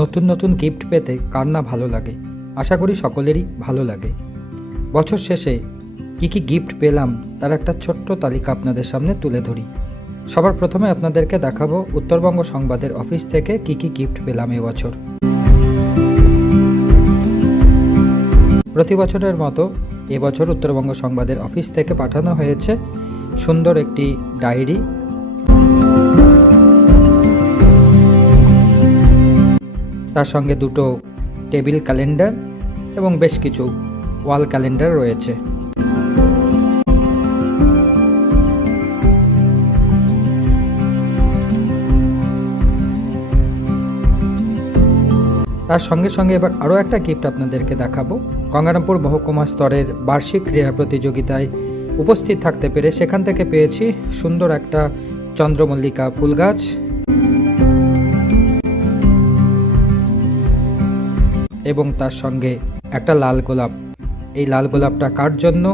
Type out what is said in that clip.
নতুন নতুন গিফট পেতে কার না ভালো লাগে। আশা করি সকলেরই ভালো লাগে। বছর শেষে কি কি গিফট পেলাম তার একটা ছোট্ট তালিকা আপনাদের সামনে তুলে ধরি। সবার প্রথমে আপনাদেরকে দেখাবো উত্তরবঙ্গ সংবাদের অফিস থেকে কি কি গিফট পেলাম এবছর। প্রতি বছরের মতো এবছর উত্তরবঙ্গ সংবাদের অফিস থেকে পাঠানো হয়েছে সুন্দর একটি ডায়েরি, তার সঙ্গে দুটো টেবিল ক্যালেন্ডার এবং বেশ কিছু ওয়াল ক্যালেন্ডার রয়েছে। তার সঙ্গে সঙ্গে এবার আরও একটা গিফট আপনাদেরকে দেখাবো। গঙ্গারামপুর মহকুমা স্তরের বার্ষিক ক্রীড়া প্রতিযোগিতায় উপস্থিত থাকতে পেরে সেখান থেকে পেয়েছি সুন্দর একটা চন্দ্রমল্লিকা ফুল গাছ এবং তার সঙ্গে একটা লাল গোলাপ। এই লাল গোলাপটা কার জন্য